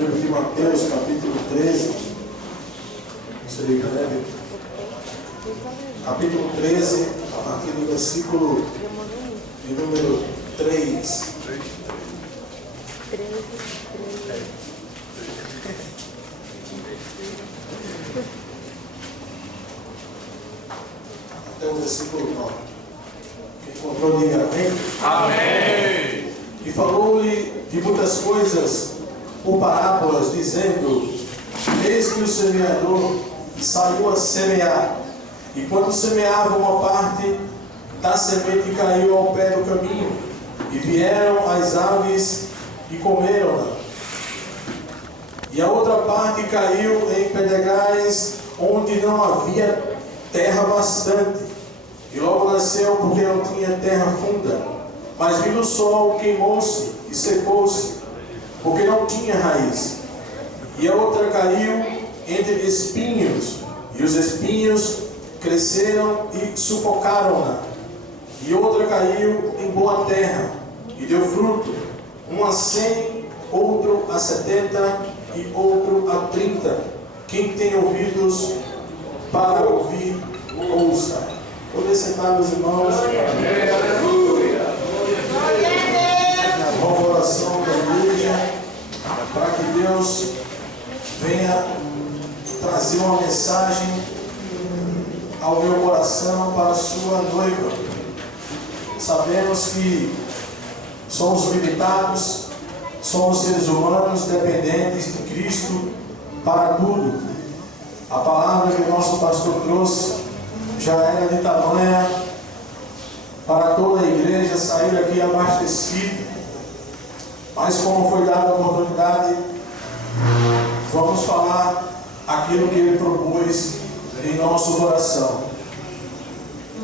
livro de Mateus, capítulo 13. Seria leve. Capítulo 13, a partir do versículo de número 3. Até o versículo 9. Quem encontrou, diga amém. Amém. E falou-lhe de muitas coisas por parábolas, dizendo: eis que o semeador saiu a semear, e quando semeava, uma parte da semente caiu ao pé do caminho, e vieram as aves e comeram-na. E a outra parte caiu em pedregais, onde não havia terra bastante, e logo nasceu, porque não tinha terra funda. Mas vindo o sol, queimou-se e secou-se, porque não tinha raiz. E a outra caiu entre espinhos, e os espinhos cresceram e sufocaram-na. E outra caiu em boa terra, e deu fruto, um a 100, outro a 70, e outro a 30. Quem tem ouvidos para ouvir, ouça. Poder sentar, meus irmãos. Uma oração da igreja, para que Deus venha trazer uma mensagem ao meu coração para a sua noiva. Sabemos que somos limitados, somos seres humanos dependentes de Cristo para tudo. A palavra que o nosso pastor trouxe já era de tamanha para toda a igreja sair aqui abastecida. Mas como foi dada a oportunidade, vamos falar aquilo que ele propôs em nosso coração.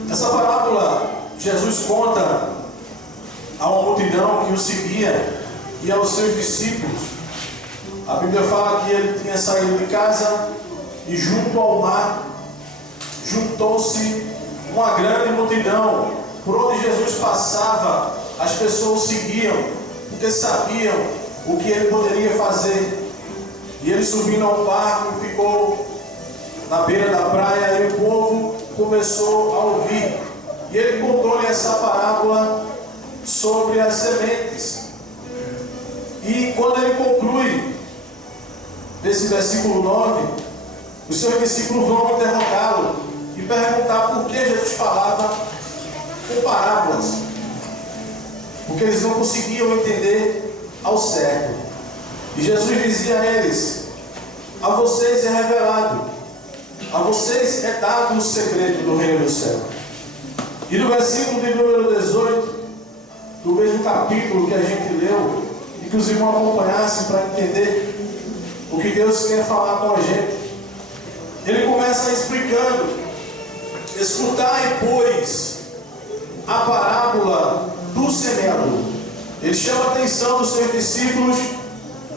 Essa parábola, Jesus conta a uma multidão que o seguia e aos seus discípulos. A Bíblia fala que ele tinha saído de casa e junto ao mar juntou-se uma grande multidão. Por onde Jesus passava, as pessoas seguiam, porque sabiam o que ele poderia fazer. E ele, subindo ao barco, ficou na beira da praia, e o povo começou a ouvir. E ele contou-lhe essa parábola sobre as sementes. E quando ele conclui desse versículo 9, os seus discípulos vão interrogá-lo e perguntar por que Jesus falava por parábolas, porque eles não conseguiam entender ao certo. E Jesus dizia a eles: a vocês é revelado, a vocês é dado o segredo do reino do céu. E no versículo de número 18 do mesmo capítulo que a gente leu, e que os irmãos acompanhassem para entender o que Deus quer falar com a gente, ele começa explicando: escutai, pois, a parábola do semeador. Ele chama a atenção dos seus discípulos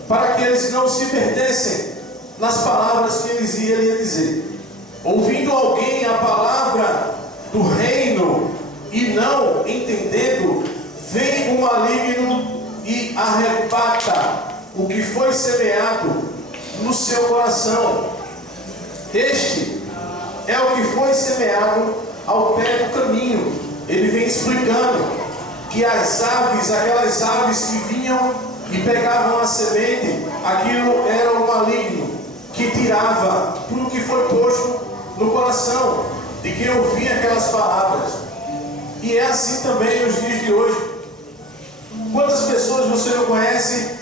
para que eles não se perdessem nas palavras que eles iam dizer. Ouvindo alguém a palavra do reino e não entendendo, vem o maligno e arrebata o que foi semeado no seu coração. Este é o que foi semeado ao pé do caminho. Ele vem explicando que as aves, aquelas aves que vinham e pegavam a semente, aquilo era o maligno que tirava tudo que foi posto no coração de quem ouvia aquelas palavras. E é assim também nos dias de hoje. Quantas pessoas você não conhece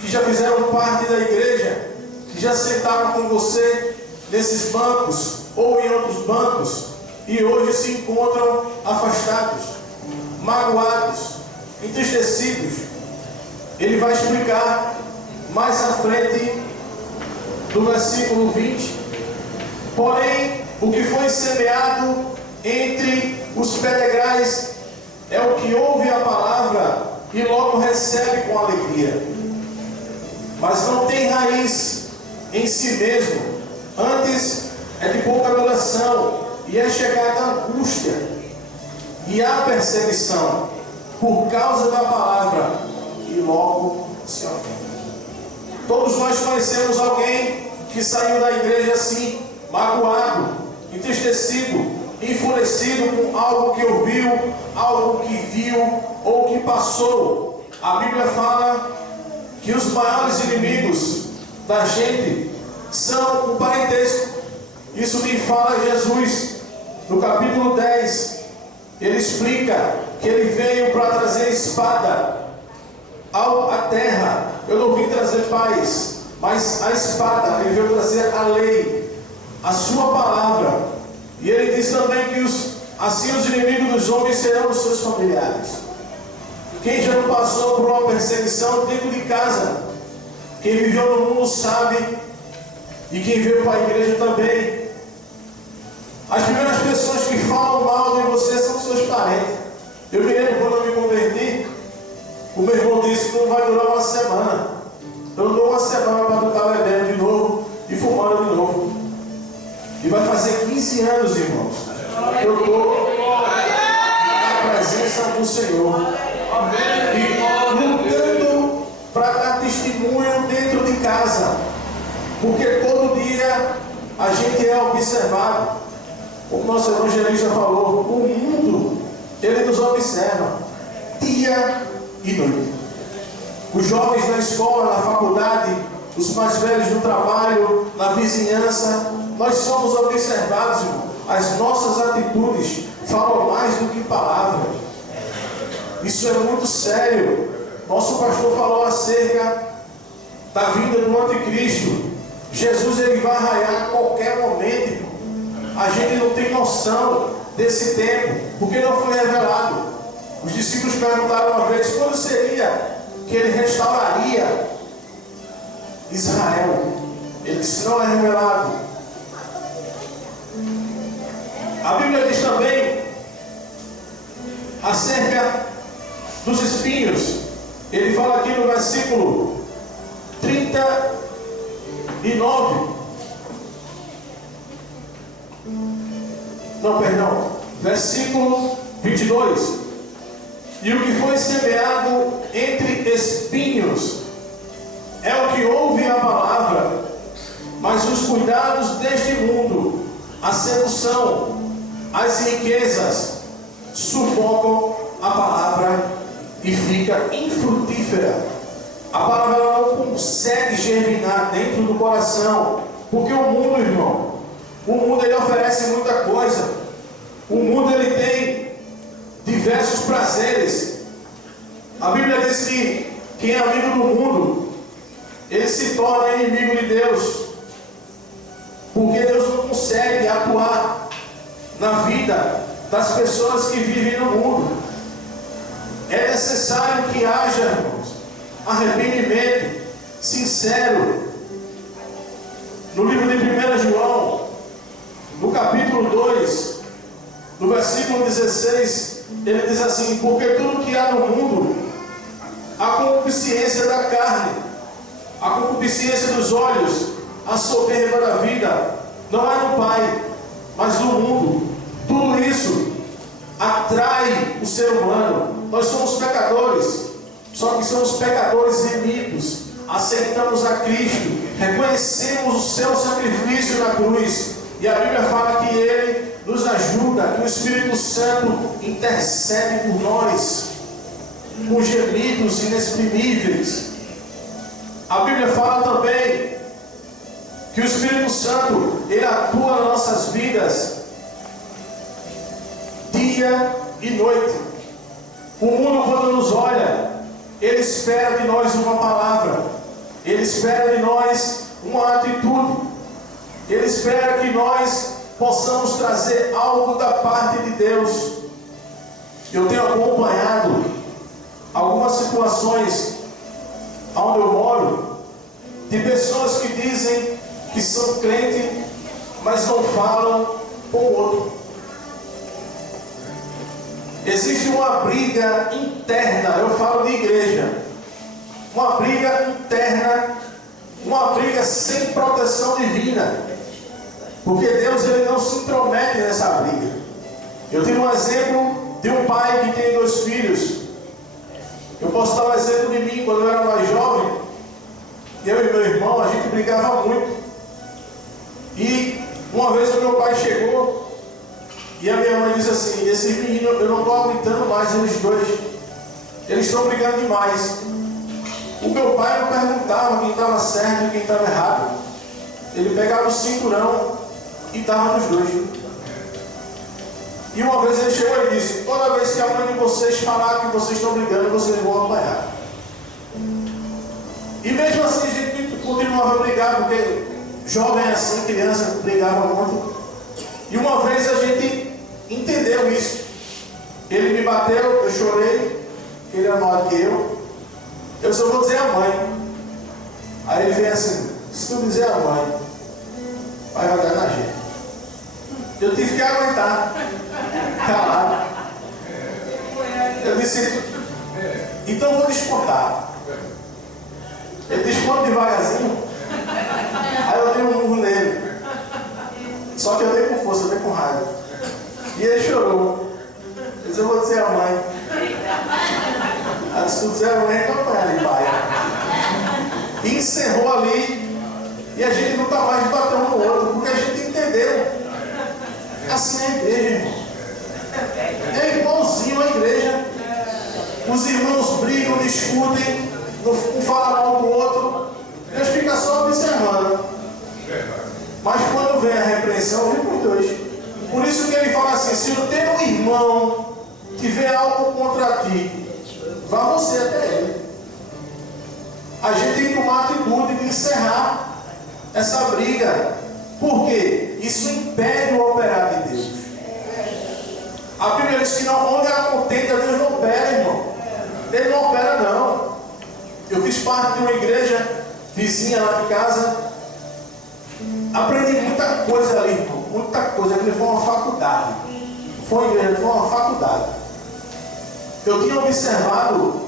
que já fizeram parte da igreja, que já sentaram com você nesses bancos ou em outros bancos, e hoje se encontram afastados, magoados, entristecidos? Ele vai explicar mais à frente do versículo 20. Porém, o que foi semeado entre os pedregais é o que ouve a palavra e logo recebe com alegria, mas não tem raiz em si mesmo, antes é de pouca duração, e é chegada a angústia e a perseguição por causa da palavra, e logo se ofende. Todos nós conhecemos alguém que saiu da igreja assim, magoado, entristecido, enfurecido com algo que ouviu, algo que viu ou que passou. A Bíblia fala que os maiores inimigos da gente são o parentesco. Isso me fala Jesus no capítulo 10. Ele explica que ele veio para trazer espada à terra. Eu não vim trazer paz, mas a espada. Ele veio trazer a lei, a sua palavra. E ele diz também que assim os inimigos dos homens serão os seus familiares. Quem já não passou por uma perseguição dentro de casa, quem viveu no mundo sabe, e quem veio para a igreja também. As primeiras pessoas que falam mal de você são os seus parentes. Eu me lembro quando eu me converti, o meu irmão disse que não vai durar uma semana. Eu dou uma semana para tu estar bebendo de novo e fumando de novo. E vai fazer 15 anos, irmãos, que eu estou na presença do Senhor. E lutando para dar testemunho dentro de casa. Porque todo dia a gente é observado. Como nosso evangelista falou, o mundo, ele nos observa dia e noite. Os jovens na escola, na faculdade, os mais velhos no trabalho, na vizinhança, nós somos observados, irmão. As nossas atitudes falam mais do que palavras. Isso é muito sério. Nosso pastor falou acerca da vinda do anticristo. Jesus, ele vai raiar a qualquer momento, irmão. A gente não tem noção desse tempo, porque não foi revelado. Os discípulos perguntaram uma vez quando seria que ele restauraria Israel. Ele disse: não é revelado. A Bíblia diz também acerca dos espinhos. Ele fala aqui no versículo 39. Não, perdão. Versículo 22. E o que foi semeado entre espinhos é o que ouve a palavra, mas os cuidados deste mundo, a sedução, as riquezas, sufocam a palavra e fica infrutífera. A palavra ela não consegue germinar dentro do coração, porque o mundo, irmão, o mundo ele oferece muita coisa. O mundo ele tem diversos prazeres. A Bíblia diz que quem é amigo do mundo, ele se torna inimigo de Deus, porque Deus não consegue atuar na vida das pessoas que vivem no mundo. É necessário que haja, irmãos, arrependimento sincero. No livro de 1 João, no capítulo 2, no versículo 16, ele diz assim: porque tudo que há no mundo, a concupiscência da carne, a concupiscência dos olhos, a soberba da vida, não é do Pai, mas do mundo. Tudo isso atrai o ser humano. Nós somos pecadores, só que somos pecadores remidos. Aceitamos a Cristo, reconhecemos o seu sacrifício na cruz, e a Bíblia fala que Ele nos ajuda, que o Espírito Santo intercede por nós com gemidos inexprimíveis. A Bíblia fala também que o Espírito Santo ele atua nas nossas vidas dia e noite. O mundo, quando nos olha, ele espera de nós uma palavra, ele espera de nós uma atitude, ele espera que nós possamos trazer algo da parte de Deus. Eu tenho acompanhado algumas situações onde eu moro, de pessoas que dizem que são crentes, mas não falam com o outro. Existe uma briga interna, eu falo de igreja, uma briga interna, uma briga sem proteção divina, porque Deus ele não se intromete nessa briga. Eu tenho um exemplo de um pai que tem 2 filhos. Eu posso dar um exemplo de mim. Quando eu era mais jovem, eu e meu irmão, a gente brigava muito. E uma vez o meu pai chegou e a minha mãe disse assim: esses meninos, eu não estou aguentando mais eles dois. Eles estão brigando demais. O meu pai não perguntava quem estava certo e quem estava errado. Ele pegava o cinturão e dava nos dois. E uma vez ele chegou e disse: toda vez que a mãe de vocês falar que vocês estão brigando, vocês vão apanhar. E mesmo assim a gente continuava a brigar, porque jovem assim, criança, brigava muito. E uma vez a gente entendeu isso. Ele me bateu, eu chorei, ele era maior que eu só vou dizer a mãe. Aí ele veio assim: se tu dizer a mãe, vai dar na gente. Eu tive que aguentar, calado. Eu disse: então vou descontar. Ele desconta devagarzinho. Aí eu dei um murro nele. Só que eu dei com força, eu dei com raiva. E ele chorou. Ele disse: eu vou dizer a mãe. Aí se tu dizer a mãe, então vai ali, pai. E encerrou ali. E a gente nunca mais bateu um no outro, porque a gente entendeu. Assim é a igreja, irmão. É igualzinho a igreja. Os irmãos brigam, discutem, um fala mal do outro. Deus fica só observando. Mas quando vem a repreensão, vem por dois. Por isso que ele fala assim: se o teu irmão tiver algo contra ti, vá você até ele. A gente tem que tomar a atitude de encerrar essa briga. Por quê? Isso impede o operar de Deus. A Bíblia diz que não, onde há contenda, Deus não opera, irmão. Ele não opera, não. Eu fiz parte de uma igreja vizinha lá de casa. Aprendi muita coisa ali, irmão. Muita coisa. Aquilo foi uma faculdade. Foi uma igreja, foi uma faculdade. Eu tinha observado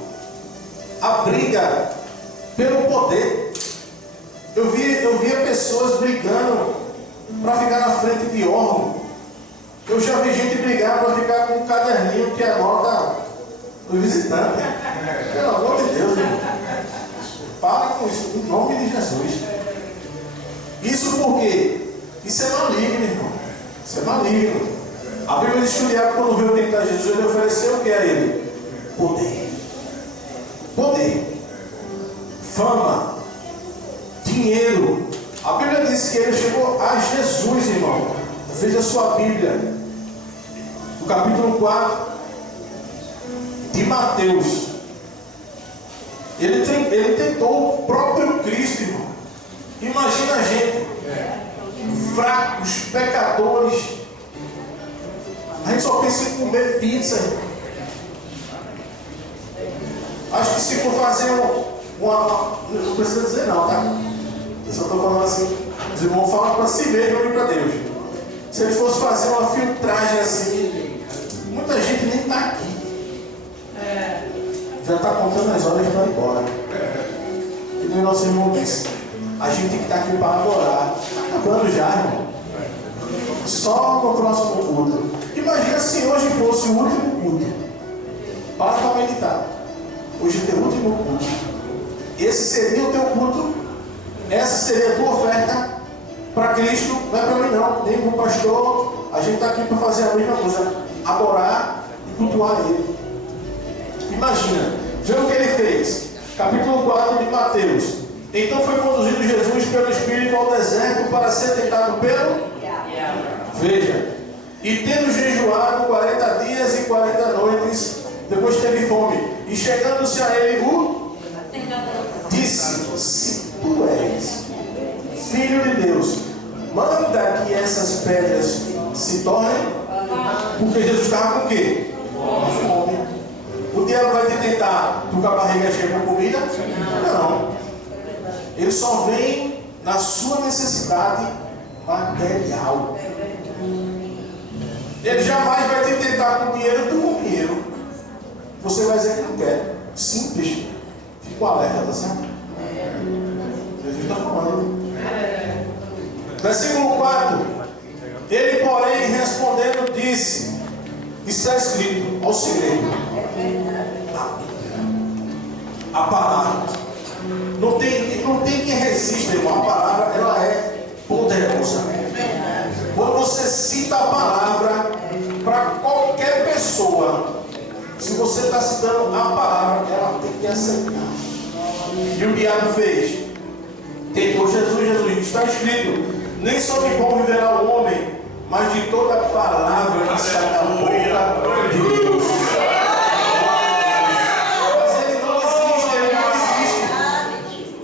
a briga pelo poder. Eu via pessoas brigando para ficar na frente de órgão. Eu já vi gente brigar para ficar com um caderninho que anota o visitante. Pelo amor de Deus, irmão. Para com isso, em nome de Jesus. Isso por quê? Isso é maligno, irmão. Isso é maligno. A Bíblia diz que o diabo, quando veio tentar Jesus, ele ofereceu o que a ele? Poder. Poder. Fama. Dinheiro. A Bíblia diz que ele chegou a Jesus, irmão. Veja a sua Bíblia. No capítulo 4 de Mateus. Ele tentou o próprio Cristo, irmão. Imagina a gente, fracos, pecadores. A gente só pensa em comer pizza, irmão. Acho que se for fazer não precisa dizer não, tá? Eu só estou falando assim. Os irmãos falam para si mesmo e para Deus. Se ele fosse fazer uma filtragem assim, muita gente nem está aqui. Já está contando as horas para ir embora. E nem nosso irmão disse: a gente tem que estar aqui para adorar. Está acabando já, irmão. Só no próximo culto. Imagina se hoje fosse o último culto. Para meditar. Hoje é o teu último culto. Esse seria o teu culto. Essa seria a tua oferta para Cristo. Não é para mim não, nem para o pastor. A gente está aqui para fazer a mesma coisa: adorar e cultuar Ele. Imagina, vê o que ele fez. Capítulo 4 de Mateus. Então foi conduzido Jesus pelo Espírito ao deserto para ser tentado pelo... Veja. E tendo jejuado 40 dias e 40 noites, depois teve fome. E chegando-se a ele disse: se tu és Filho de Deus, manda que essas pedras se tornem. Porque Jesus estava com o quê? Fome. O diabo vai te tentar tu com a barriga cheia com comida? Não. Ele só vem na sua necessidade material. Ele jamais vai te tentar com dinheiro, tu com dinheiro. Você vai dizer que não quer. Simples. Fico alerta, tá certo? Jesus está falando. Versículo 4. Ele, porém, respondendo, disse: está escrito ao segredo. A palavra. Não tem quem resista, irmão. A palavra, ela é poderosa. Quando você cita a palavra para qualquer pessoa, se você está citando a palavra, ela tem que aceitar. E o diabo fez. Tentou Jesus, está escrito: nem só de pão viverá o homem, mas de toda a palavra que sai da boca de Deus. Mas ele não existe.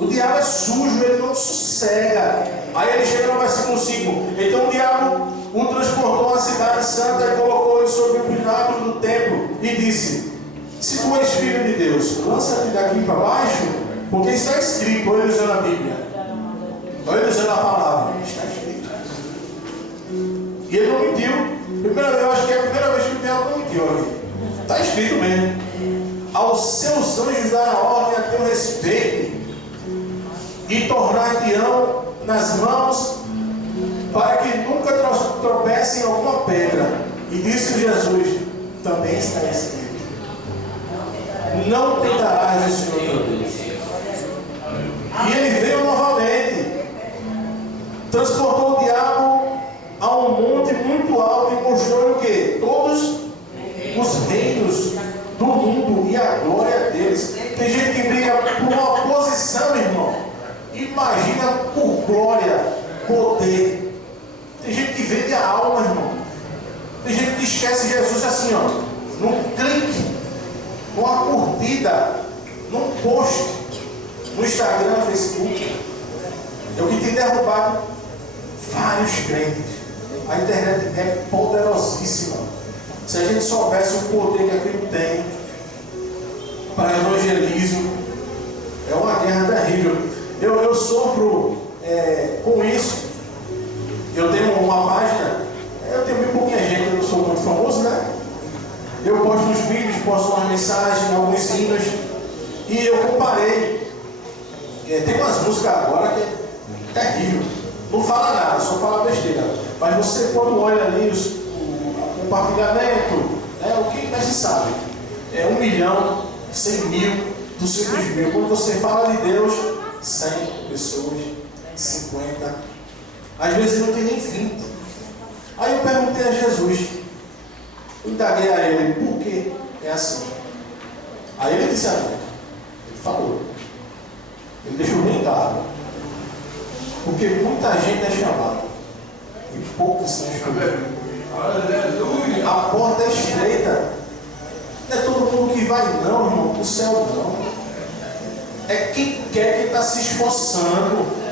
O diabo é sujo, ele não sossega. Aí ele chega no versículo 5. Então o diabo o transportou à cidade santa e colocou-o sobre o pináculo do templo e disse: se tu és filho de Deus, lança-te daqui para baixo, porque está escrito. Olha ele usando a Bíblia, olha ele usando a palavra, está escrito. E ele não mentiu. Eu acho que é a primeira vez que o diabo não mentiu aqui. Está escrito mesmo: aos seus anjos dará ordem a teu respeito e tornar-te-ão nas mãos, para que nunca tropece em alguma pedra. E disse Jesus: também está escrito: não tentarás o Senhor teu Deus. E ele veio novamente, transportou o diabo a um monte muito alto e mostrou o que? Todos os reinos do mundo e a glória deles. Tem gente que briga por uma posição, irmão. Imagina por glória, poder. Tem gente que vende a alma, irmão. Tem gente que esquece Jesus assim, ó, num clique, numa curtida, num post, no Instagram, no Facebook. É o que tem derrubado vários crentes. A internet é poderosíssima. Se a gente soubesse o poder que aquilo tem para evangelismo, é uma guerra terrível. Eu sofro com isso. Eu tenho uma página, eu tenho bem pouquinha gente, eu não sou muito famoso, né? Eu posto uns vídeos, posto umas mensagens, alguns hinos, e eu comparei. Tem umas músicas agora que é terrível. Não fala nada, só fala besteira. Mas você, quando olha ali o compartilhamento, o que mais se sabe? 1 milhão, 100 mil, 200 mil. Quando você fala de Deus, 100 pessoas, 50. Às vezes não tem nem 20. Aí eu perguntei a Jesus, eu indaguei a ele, por que é assim? Aí ele disse a mim, ele falou, ele deixou bem claro, porque muita gente é chamada e poucos são escolhidos. A porta é estreita, não é todo mundo que vai não, irmão, para o céu não. É quem quer, que está se esforçando.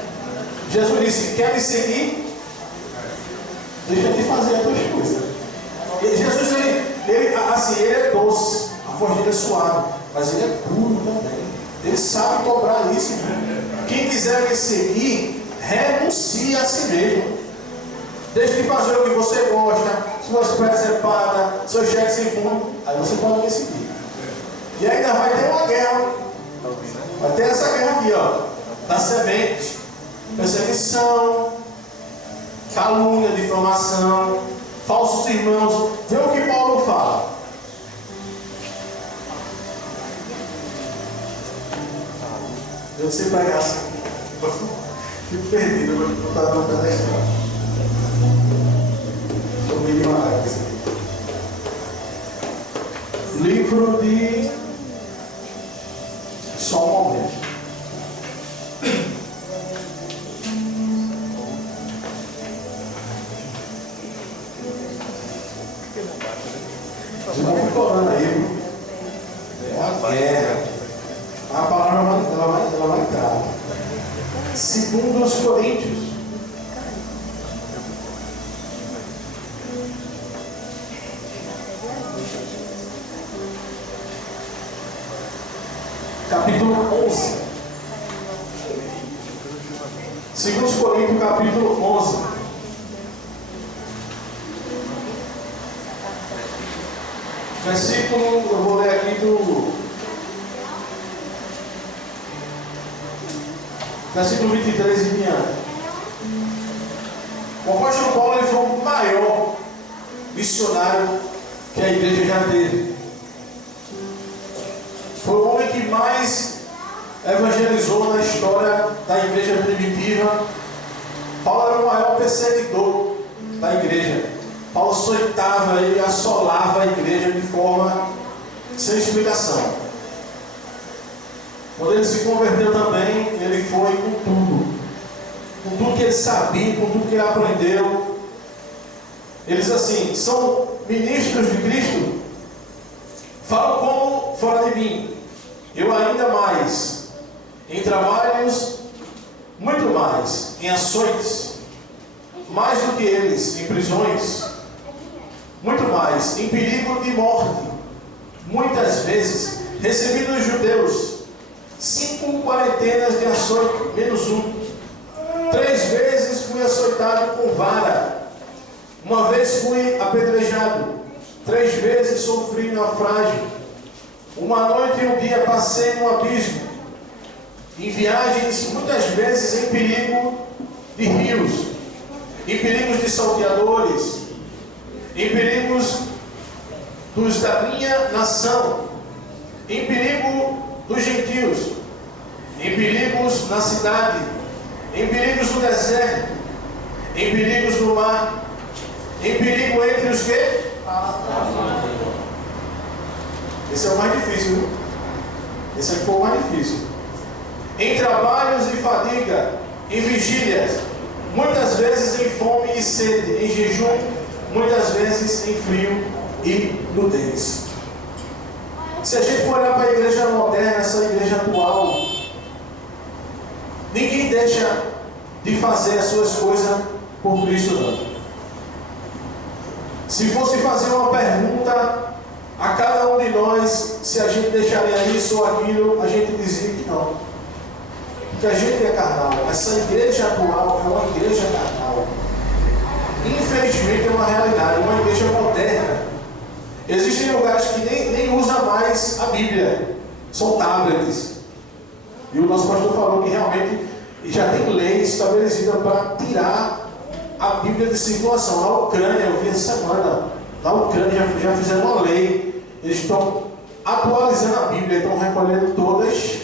Jesus disse: quer me seguir? Deixa eu te fazer as duas coisas. Jesus, ele é doce, a voz dele é suave, mas ele é puro também. Ele sabe cobrar isso. Quem quiser me seguir, renuncia a si mesmo. Deixa de fazer o que você gosta, suas preservadas, seus cheques sem fundo. Aí você pode me seguir. E ainda vai ter uma guerra. Vai ter essa guerra aqui, ó, da semente, perseguição, calúnia, difamação, falsos irmãos. Vê o que Paulo fala. Eu sei pregar assim. Fico perdido, eu vou estar voltando a história. Estou meio devagar. Livro de... Só um momento. Vocês vão ficando aí. É uma guerra. A palavra ela vai entrar. Segundo os Coríntios. Capítulo 11. Segundo os Coríntios, capítulo 11. Versículo, eu vou ler aqui do versículo 23 e diante. O apóstolo Paulo, ele foi o maior missionário que a igreja já teve. Foi o homem que mais evangelizou na história da igreja primitiva. Paulo era o maior perseguidor da igreja. Paulo açoitava, ele assolava a igreja de forma sem explicação. Quando ele se converteu também, ele foi com tudo que ele sabia, com tudo que ele aprendeu. Eles assim, são ministros de Cristo, falam como fora de mim, eu ainda mais, em trabalhos, muito mais, em açoites, mais do que eles, em prisões, muito mais, em perigo de morte, muitas vezes, recebi dos judeus 5 quarentenas de açoite, menos um. 3 vezes fui açoitado com vara. Uma vez fui apedrejado. 3 vezes sofri naufrágio. Uma noite e um dia passei no abismo. Em viagens, muitas vezes em perigo de rios, em perigos de salteadores, em perigos dos da minha nação, em perigo dos gentios, em perigos na cidade, em perigos no deserto, em perigos no mar, em perigo entre os que? Esse é o mais difícil, viu? Esse aqui foi o mais difícil. Em trabalhos e fadiga, em vigílias, muitas vezes em fome e sede, em jejum, muitas vezes em frio e nudez. Se a gente for olhar para a igreja moderna, essa igreja atual, ninguém deixa de fazer as suas coisas por Cristo, não. Se fosse fazer uma pergunta a cada um de nós, se a gente deixaria isso ou aquilo, a gente dizia que não. Porque a gente é carnal. Essa igreja atual é uma igreja carnal. Infelizmente é uma realidade, uma igreja moderna. Existem lugares que nem usam mais a Bíblia, são tablets. E o nosso pastor falou que realmente já tem lei estabelecida para tirar a Bíblia de circulação. Na Ucrânia, eu vi essa semana, na Ucrânia já fizeram uma lei, eles estão atualizando a Bíblia, estão recolhendo todas,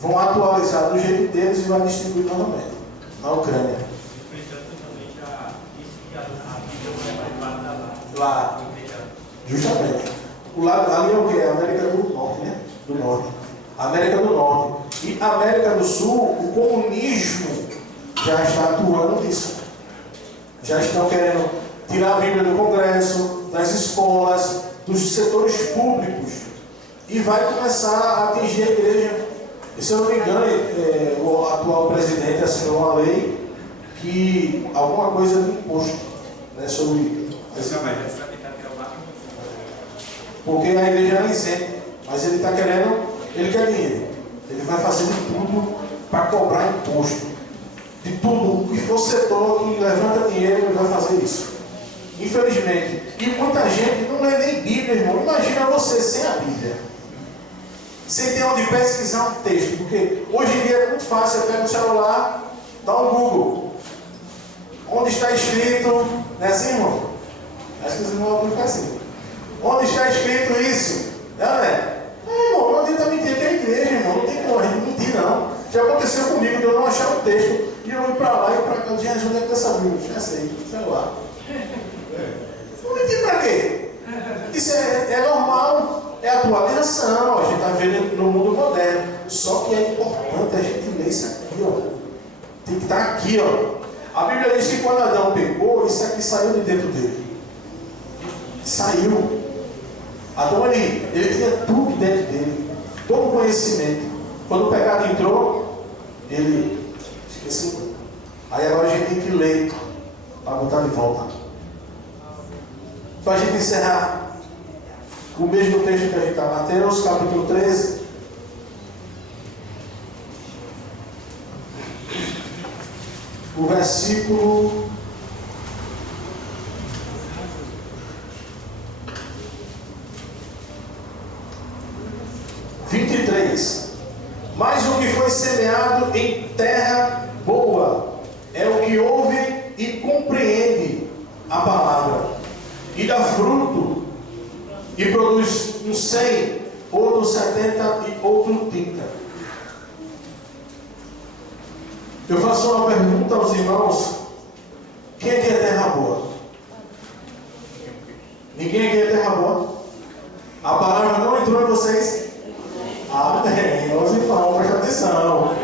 vão atualizar do jeito deles e vai distribuir novamente na Ucrânia. Lá. Justamente. O lado ali é o que? A América do Norte, né? Do Norte. América do Norte. E América do Sul, o comunismo já está atuando nisso. Já estão querendo tirar a Bíblia do Congresso, das escolas, dos setores públicos. E vai começar a atingir a igreja. E se eu não me engano, o atual presidente assinou uma lei que alguma coisa de imposto, né, sobre esse. Porque a igreja é isenta, mas ele está querendo, ele quer dinheiro. Ele vai fazer de tudo para cobrar imposto. De tudo, o que for setor que levanta dinheiro, ele vai fazer isso. Infelizmente. E muita gente não lê nem Bíblia, irmão. Imagina você sem a Bíblia. Sem ter onde pesquisar um texto. Porque hoje em dia é muito fácil, eu pego o celular, dá um Google. Onde está escrito, não é assim, irmão? Acho que os irmãos vão ficar assim. Onde está escrito isso? Não é? Irmão, não adianta mentir, que é igreja, irmão. Não tem como a gente mentir, não. Já aconteceu comigo de eu não achar um texto e eu ir para lá e para cá. Eu disse, ajuda com essa Bíblia. Já sei, celular. Não mentir para quê? Isso é normal, é atualização. A gente está vendo no mundo moderno. Só que é importante a gente ler isso aqui, ó. Tem que estar aqui, ó. A Bíblia diz que quando Adão pecou, isso aqui saiu de dentro dele. Saiu. Adão, ele tinha tudo dentro dele, todo conhecimento. Quando o pecado entrou, ele esqueceu. Aí agora a gente tem que ler para botar de volta. Para a gente encerrar o mesmo texto que a gente está, Mateus capítulo 13. O versículo 23. Mas o que foi semeado em terra boa é o que ouve e compreende a palavra, e dá fruto, e produz 100, outro 70 e outro 30. Eu faço uma pergunta aos irmãos: quem aqui é terra boa? Ninguém aqui é terra boa? A palavra não entrou em vocês? Amém. Meus irmãos, presta atenção.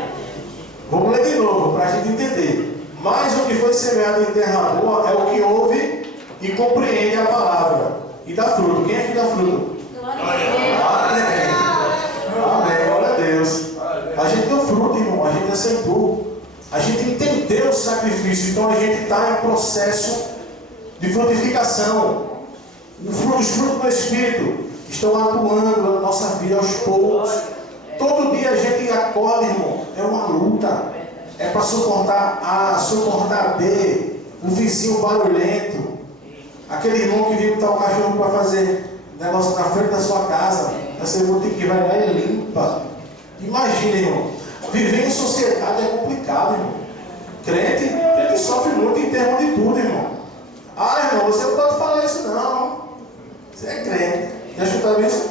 Vamos ler de novo para a gente entender. Mas o que foi semeado em terra boa é o que ouve e compreende a palavra e dá fruto. Quem é que dá fruto? Amém. Amém. Glória a Deus. A gente deu fruto, irmão. A gente aceitou. A gente entendeu o sacrifício. Então a gente está em processo de frutificação. Os frutos do Espírito estão atuando na nossa vida aos poucos. Todo dia a gente acorda, irmão. É uma luta. É para suportar A, suportar B, o vizinho barulhento, aquele irmão que vem botar o cachorro para fazer negócio na frente da sua casa. Você vai ter que vai lá e limpa. Imagina, irmão. Viver em sociedade é complicado, irmão. Crente sofre muito em termos de tudo, irmão. Ah, irmão, você não pode falar isso não. Você é crente. Já escutaram isso?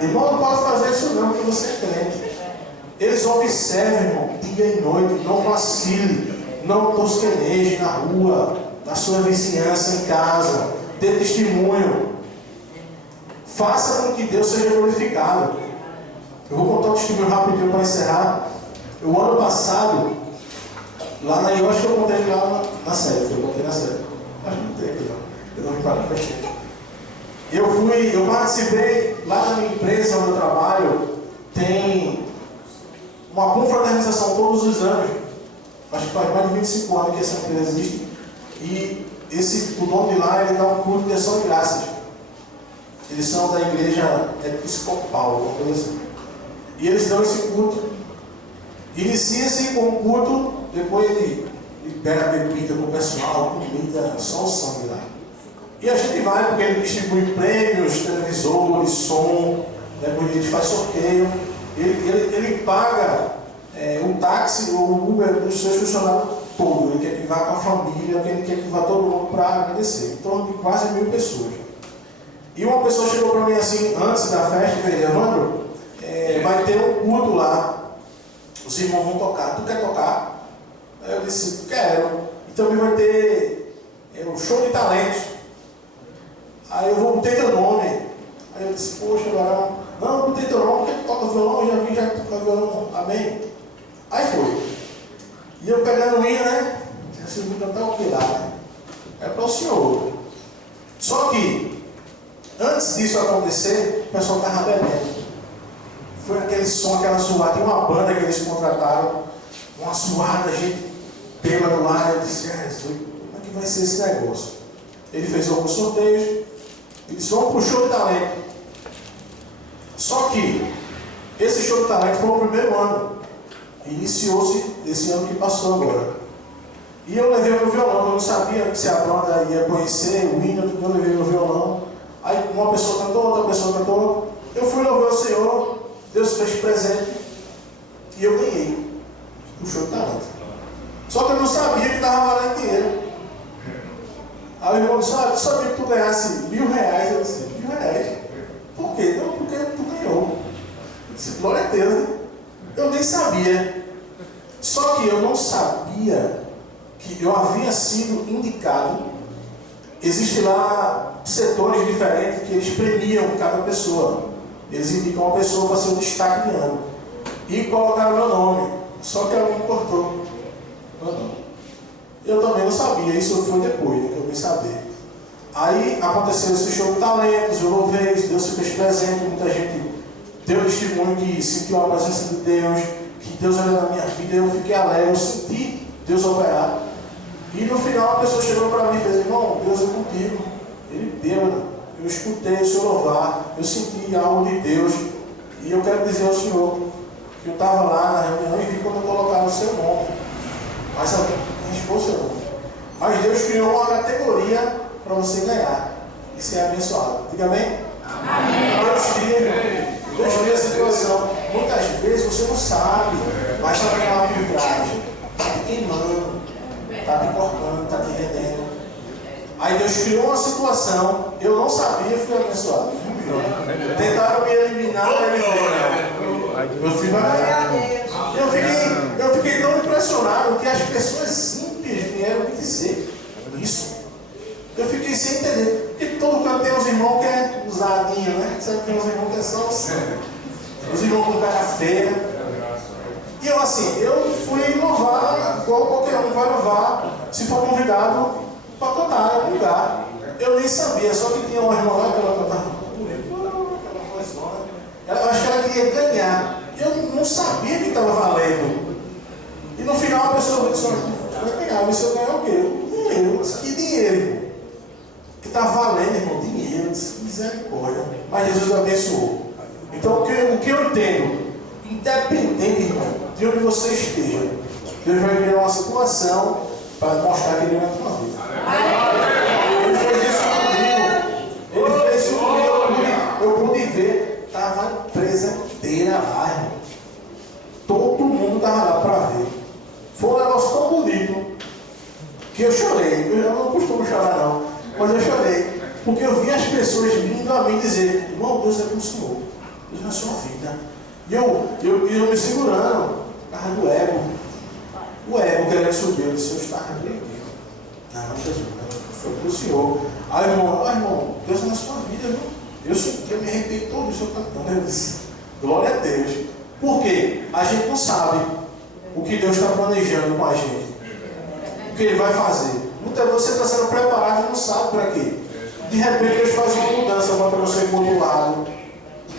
Irmão, não pode fazer isso não, porque você é crente. Eles observam, irmão, dia e noite. Não vacile, não tosqueneje na rua, na sua vizinhança, em casa. Dê testemunho. Faça com que Deus seja glorificado. Eu vou contar um testemunho rapidinho para encerrar. O ano passado, lá na... Eu acho que eu contei lá na série. Eu contei na série. Acho que não tem aqui não. Eu não me parei para ti. Eu participei lá na minha empresa onde eu trabalho. Tem uma confraternização todos os anos. Acho que faz mais de 25 anos que essa empresa existe. E o dono de lá, ele dá um culto de ação de graças. Eles são da igreja episcopal, uma coisa assim. E eles dão esse culto. Inicia-se com o culto, depois ele pega bebida com o pessoal, comida, só o sangue lá. E a gente vai, porque ele distribui prêmios, televisores, som, depois a gente faz sorteio. Ele paga o táxi ou o Uber dos seus funcionários todos. Ele quer que vá com a família, ele quer que vá todo mundo para agradecer. Em torno de quase 1000 pessoas. E uma pessoa chegou para mim assim, antes da festa, e disse: Evandro, vai ter um culto lá. Os irmãos vão tocar. Tu quer tocar? Aí eu disse: quero. E também vai ter um show de talentos. Aí eu vou botar teu nome. Aí eu disse: poxa, varão. Não, botei teu nome, porque tu toca violão, eu já vi já que toca violão. Amém? Aí foi. E eu pegando o hino, né? Você vai cantar o que lá, né? É para o Senhor. Só que, antes disso acontecer, o pessoal estava bebendo. Foi aquele som, aquela suada. Tem uma banda que eles contrataram, uma suada, gente bêbado lá. Eu disse: como é que vai ser esse negócio? Ele fez alguns sorteios. Eles vão para o show de talento. Só que esse show de talento foi o primeiro ano. Iniciou-se esse ano que passou agora. E eu levei meu violão. Eu não sabia se a banda ia conhecer o hino. Eu levei meu violão. Aí uma pessoa cantou, outra pessoa cantou. Eu fui louvar o Senhor. Deus fez presente. E eu ganhei o show de talento. Só que eu não sabia que estava valendo dinheiro. Aí o irmão disse: tu sabia que tu ganhasse R$1000? Eu disse: R$1000? Por quê? Não, porque tu ganhou. Eu disse: glória a Deus, né? Eu nem sabia. Só que eu não sabia que eu havia sido indicado. Existem lá setores diferentes que eles premiam cada pessoa. Eles indicam uma pessoa para ser o destaque de ano. E colocaram meu nome. Só que alguém cortou meu nome. Eu também não sabia, isso foi depois, né, que eu vim saber. Aí aconteceu esse show de talentos, eu louvei, Deus se fez presente, muita gente deu testemunho que sentiu a presença de Deus, que Deus era na minha vida, eu fiquei alegre, eu senti Deus operar. E no final a pessoa chegou para mim e fez: irmão, Deus é contigo. Ele deu, eu escutei o Senhor louvar, eu senti algo de Deus. E eu quero dizer ao Senhor que eu estava lá na reunião e vi quando colocaram o seu nome. Mas Mas Deus criou uma categoria para você ganhar e ser abençoado. Diga amém? Amém. Deus cria a situação. Muitas vezes você não sabe, mas está lá por trás. Está te queimando, está te cortando, está te vendendo. Aí Deus criou uma situação, eu não sabia, fui abençoado. Tentaram me eliminar, eu fiquei tão impressionado, continuou com o pé na feira. E eu assim, eu fui louvar, igual qualquer um vai louvar, se for convidado para cantar em algum lugar. Eu nem sabia, só que tinha uma irmã lá que ela cantava aquela vozona. Eu acho que ela queria ganhar. Eu não sabia que estava valendo. E no final a pessoa disse, vai ganhar, mas se eu ganhar o quê? Dinheiro. Que dinheiro, irmão? Que está valendo, irmão, dinheiro, misericórdia. Mas Jesus abençoou. Então o que eu entendo, independente, irmão, de onde você esteja, Deus vai criar uma situação para mostrar que Ele é na tua vida. Ele fez isso comigo. Ele fez isso comigo. Eu pude ver, estava a empresa inteira lá, irmão. Todo mundo estava lá para ver. Foi um negócio tão bonito que eu chorei. Eu não costumo chorar não, mas eu chorei. Porque eu vi as pessoas vindo a mim dizer, irmão, Deus é com o Senhor. Deus na sua vida. E eu me segurando, por causa do ego. O ego querendo subir, eu disse, eu estava repreendido. Não, Jesus, foi para o Senhor. Aí, irmão, Deus é na sua vida, irmão. Eu me arrependo todo isso, eu cantando. Eu disse, glória a Deus. Por quê? A gente não sabe o que Deus está planejando com a gente. O que Ele vai fazer. Muitas vezes você está sendo preparado e não sabe para quê. De repente Deus faz uma mudança, vai para você para o outro lado.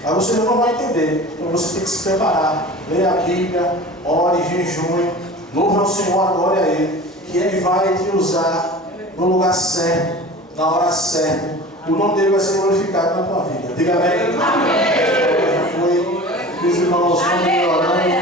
Aí você não vai entender. Então você tem que se preparar. Leia a Bíblia, ore, jejue, louve ao Senhor, adore a Ele. Que Ele vai te usar no lugar certo, na hora certa. O nome dele vai ser glorificado na tua vida. Diga amém. Amém. Já foi, meus irmãos, vamos orando.